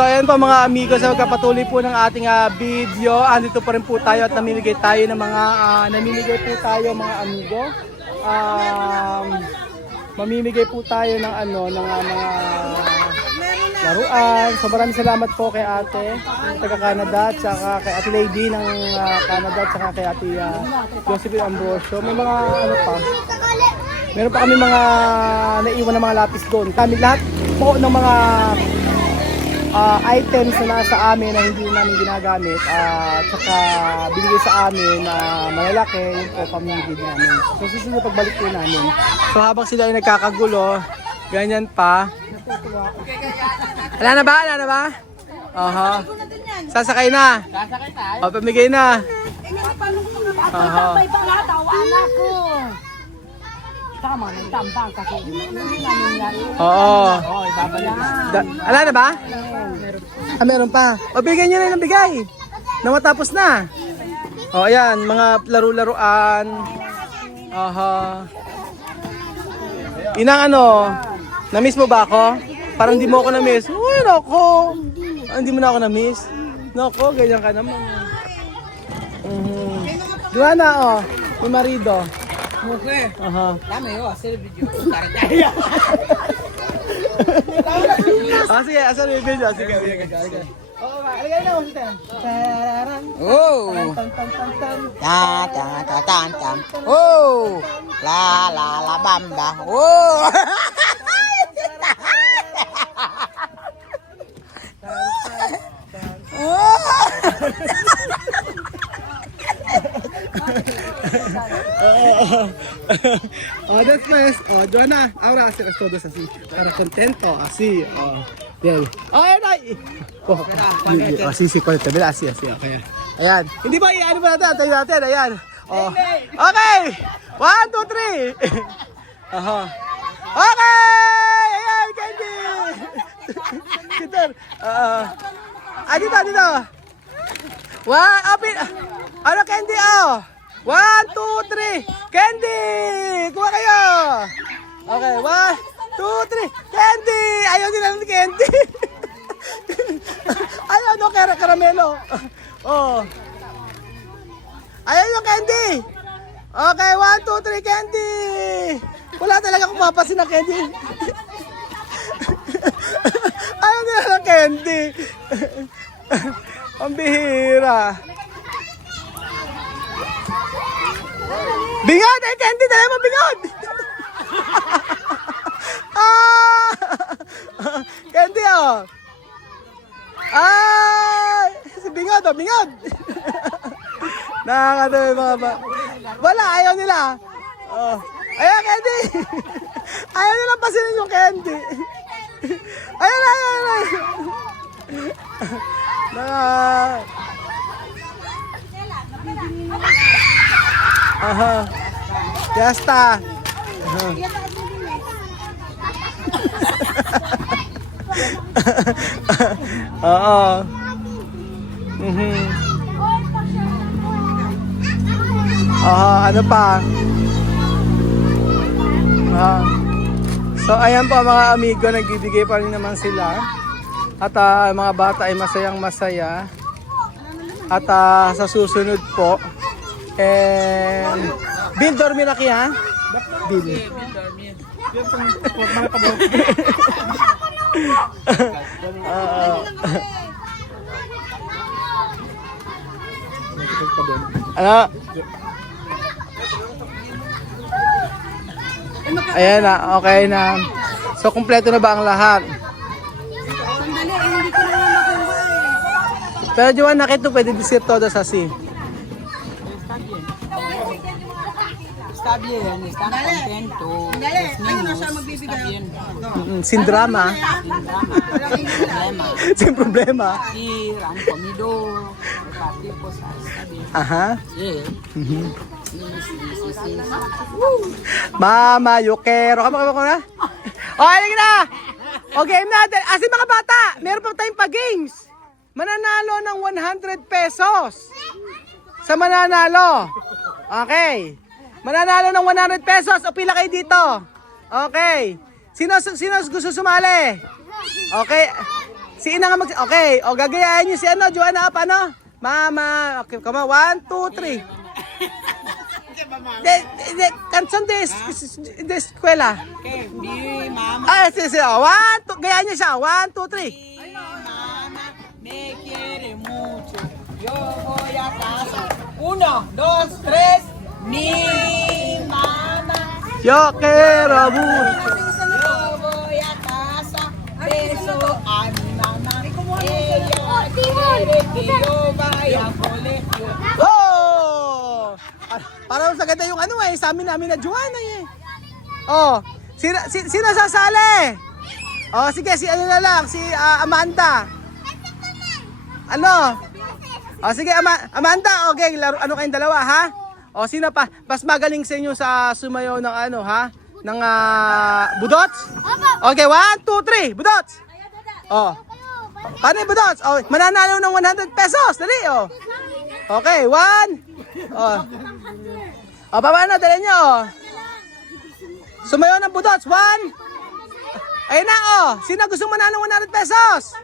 So ayan po mga amigo, sa magkapatuloy po ng ating video. Andito pa rin po tayo at namimigay tayo ng mga mga amigo. Mamimigay po tayo ng mga laruan. So maraming salamat po kay ate, taga Canada, at saka kay ate Lady ng Canada, at saka kay ate Josephine Ambrosio. May mga meron pa kami mga naiwan na mga lapis doon. Kami lahat po ng mga items na nasa amin na hindi namin ginagamit at saka binigay sa amin na malalaki, yun po pamimigay namin. So susunod pagbalik po namin. So habang sila ay nagkakagulo, ganyan pa. Wala na ba? Wala na ba? Oho. Sasakay na. Sasakay tayo. O, pamigay na. Oho. May pangataw, anak ko. Tama, nagtambang kasi. Oo. Oo, ibabalik na. Wala na ba? Meron pa. O, bigyan nyo na ng bigay. Na matapos na. O, ayan. Mga laro-laruan. Oho. Inang na-miss mo ba ako? Parang di mo ako na-miss. Uy, nako. Hindi mo na ako na-miss. Nako, ganyan ka naman. Diba na, may marido. Okay. Aha. Tama yun, asal video. Sige, asan yung video? Sige. Oo, alagay na ako si Ten. Oh. Ta ta ta ta ta. Oh. La la la bamba. Oh. That's nice. Joanna, ahora hacer todos así. Para contento, así. Bien. Ayan, ay! Sí, con el así, okay. Ayan. Hindi ba, ano ba natin? Tayo natin, ayan. Okay! 1, 2, 3! Aha. Okay! Ayan, Candy! Dito. Dito. Ano, Candy, 1, 2, 3! Candy! Kuha kayo! Okay, 1, 2, 3! Candy! Ayaw nila ng candy! Ayaw no, karamelo! Oh! Ayaw yung candy! Okay, 1, 2, 3, candy! Wala talaga kung mapasin ng candy! Ayaw nila ng candy! Ang bihira! Bingod! Ay, candy! Dala mo, bingod! Candy, si bingod, bingod! Nakakatawa yung mga ba? Wala, ayaw nila. Ayaw, candy! Ayaw nilang pasinin yung candy. Ayaw. Ya está. Oo. Ano pa? So ayan po mga amigo, nagbibigay pa rin naman sila. At mga bata ay masayang masaya. At sa susunod po, Bill, dormi na kaya? Bill. Ayan na, okay na. So, kumpleto na ba ang lahat? Sandali, hindi ko na makuha. Pero Joan, nakita pwede decir todas así. Está bien, están contentos. Dali, Los ano na niños, siya está magbibigay? bien. Sin drama. Sin problema. Sin problema. Sí, han comido, repartir cosas, está bien. Aha. Sí. Sí. Mama, yukero. Kama na? Okay, lagi na. O, game natin. Asi mga bata, meron pa tayong pa-games. Mananalo ng 100 pesos. Sa mananalo. Okay. Mananalo ng 100 pesos. O pila kayo dito. Okay. Sino gusto sumali? Okay. Si Ina nga okay, o gagayahin niyo si ano, Joanna, paano? Mama, okay, come on, 1, 2, 3. Kansan de eskwela. Okay, mi mama. Ah, sige, 1, 2, gayahin niyo siya, 1, 2, 3. Mi mama me quiere mucho. Yo voy a casa. 1, 2, 3. Mi mama. Yo quiero mucho. Yo voy a casa. Beso a mi mamá. Ella quiere que yo vaya a colegio. Oh! Parang sa ganda yung ano eh, sa amin namin na Joanna eh. Oh, sino sasali? Oh, sige, si ano na lang, si Amanda. Ano? Oh, sige, Amanda, okay, laro, ano kayong dalawa, ha? Oh, sino pa? Mas magaling sa inyo sa sumayaw ng ano, ha? Ng budots? Okay, 1, 2, 3, budots! Oh. Paano yung budots? Oh, mananalo ng 100 pesos, dali, oh. Okay, 1. Oh. O, paano? Dali nyo, oh. Sumayaw ng budots. 1. Ayun na, oh. Sino gusto manalo ng 100 pesos?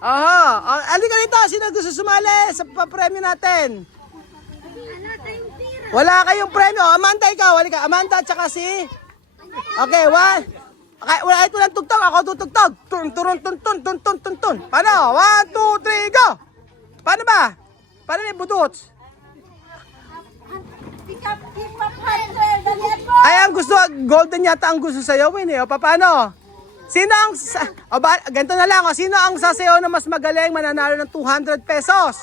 Oho. Oh, alika dito. Sino gusto sumali sa papremyo natin? Wala kayong premyo. Amanda, ikaw. Halika. Amanda at saka si... Okay, 1. Okay, wala ito ng tugtog. Ako tutugtog. Tun, turun, tun, tun, tun, tun, tun, tun. Paano? 1, 2, 3, go! Paano ba? Paano may budots? Ay, ang gusto, golden yata ang gusto sayawin eh. O, paano? Sino ang, ganito na lang, o, sino ang sasayaw na mas magaling mananalo ng 200 pesos?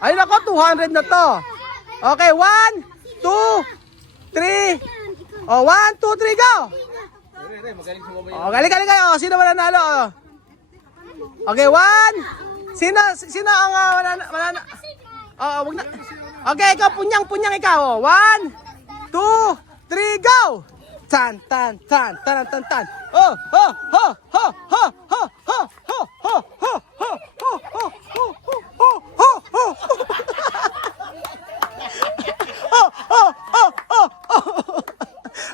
Ay, nako, 200 na to. Okay, 1, 2, 3. O, 1, 2, 3, go! O, galing. O, sino mananalo? O. Okay, 1. Sino ang mananalo? O, wag na. Okay, ikaw, punyang ikaw. 1, 2, 3, go! Tan. Oh.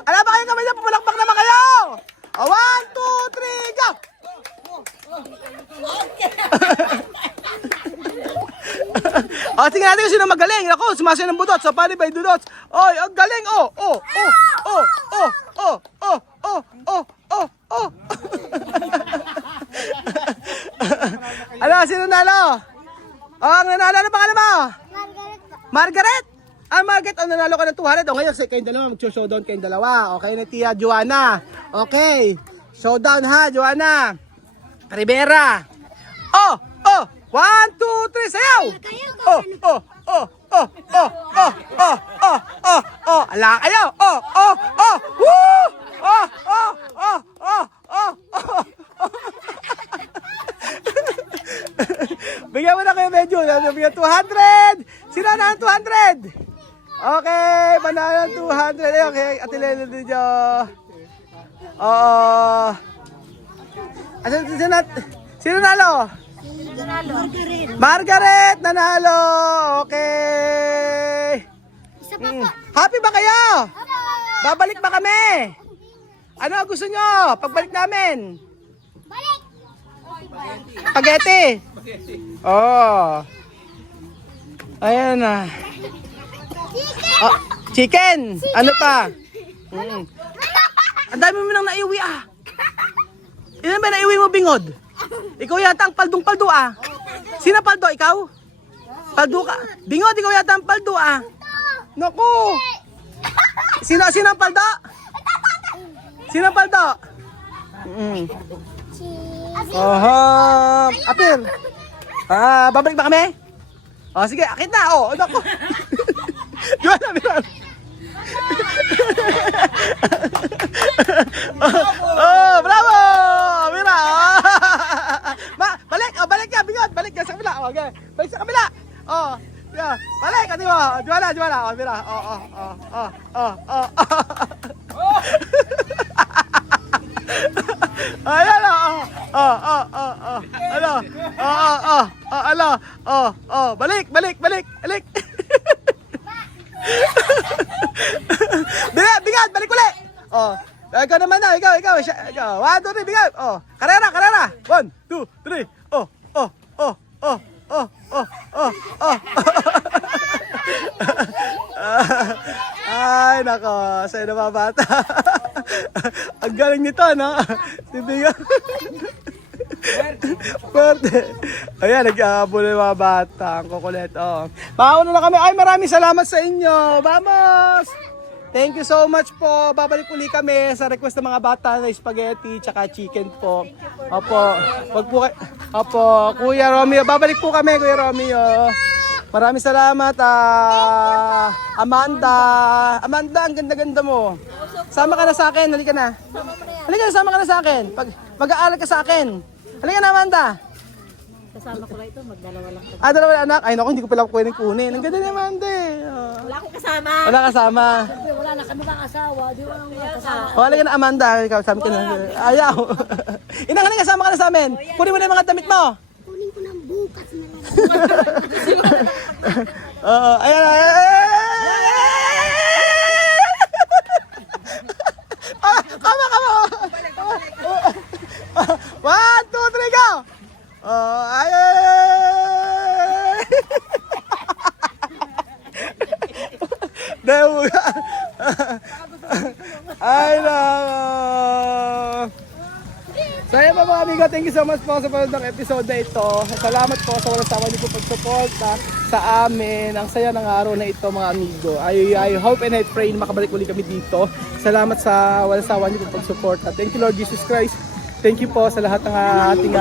Alam ba kayo kamay niya, pupalakpak naman kayo! 1, 2, 3, go! O, tingnan natin kung sino magaling. Ako, sumasayaw ng budots. So, paano ba yung budots? Oy, ang galing. Oh. Ano, sino nalo? Oh, ang nanalo, ano pangalan mo? Margaret. Margaret, ang nanalo ka ng 200. O, ngayon, kayong dalawa, mag-showdown kayong dalawa. Okay na, Tia Joanna. Okay. Showdown ha, Joanna. Rivera. Oh. 1, 2, 3, sayaw! Ala kayo! Woo! Bigyan mo na kayo medyo. Bigyan 200! Sino na ang 200? Okay, panalo ng 200. Okay, atilelo din nyo. Oo. Sino nalo? Margaret nanalo. Okay. Happy ba kayo? Babalik ba kami? Ano ang gusto nyo? Pagbalik namin? Spaghetti. Oh. Ayan na. Oh, chicken. Ano pa? Ang dami mo nang naiuwi ah. Ilan ba naiuwi mo, Bingod? Ikaw yata ang paldong-paldo ah. Sino paldo? Ikaw? Paldo ka? Bingod, ikaw yata ang paldo ah. Naku! Sino ang paldo? Sino ang paldo? Apir. Babalik ba kami? Oh, sige, akit na. Oh, naku. Joanna, Miran. Bravo! Mira! Balik ka, Bingod. Balik ka sa kabila. Okay. Balik sa kabila. Oh, yeah. Balik, ano mo? Joanna. Oh, mira. Ayan o. Balik. Bingod, balik ulit. Oh, ikaw naman na, ikaw. Ikaw, ikaw. 1, 2, 3, bigay. Oh, karera, karera. 1, 2, 3. Oh, oh, oh, oh, oh, oh, oh, oh. Ay, nako. Sa'yo na mga bata. Ang galing nito, no? Tibigan. Pwerte. Ayan, nag-aabol yung mga bata. Ang kukulit, oh. Mauna na kami. Ay, maraming salamat sa inyo. Vamos! Thank you so much po. Babalik uli kami sa request ng mga bata na spaghetti tsaka chicken po. Opo. Wag po Opo, Kuya Romeo. Babalik po kami, Kuya Romeo. Maraming salamat, Amanda. Amanda, ang ganda-ganda mo. Sama ka na sa akin. Halika na. Halika na, sama ka na sa akin. Mag-aaral ka sa akin. Halika na, Amanda. Kasama ko lang ito, magdalawa lang. Dalawa na anak. Ay, naku, hindi ko pala pwedeng kunin. Ang ganda ni Amanda eh. Wala akong kasama. Wala kasama. Siyempre, wala na kami ng asawa. Di wala akong kasama. Halika na, Amanda. Ikaw, sabi ka na. Ayaw. Inang, halika, sama ka na sa amin. Kunin mo na yung mga damit mo. Kunin ko ng bukas na lang. Ayan, ayan. Kama. 1, 2, 3, go! Ayan! Dahil ay nako! So ayan po mga amigo, thank you so much po sa panood ng episode na ito. Salamat po sa walang sawa niyo po pagsuporta sa amin. Ang saya ng araw na ito mga amigo. I hope and I pray na makabalik ulit kami dito. Salamat sa walang sawa niyo po pagsuporta. Thank you Lord Jesus Christ. Thank you po sa lahat ng ating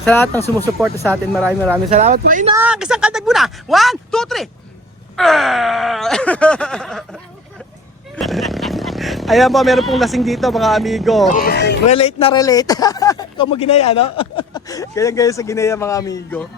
sa lahat ng sumusuporta sa atin. Maraming salamat po. Inang! Isang kandag muna! 1, 2, 3! Ayan po, meron pong lasing dito mga amigo. Relate na relate. Kung mo ginaya, no? Kaya sa ginaya mga amigo.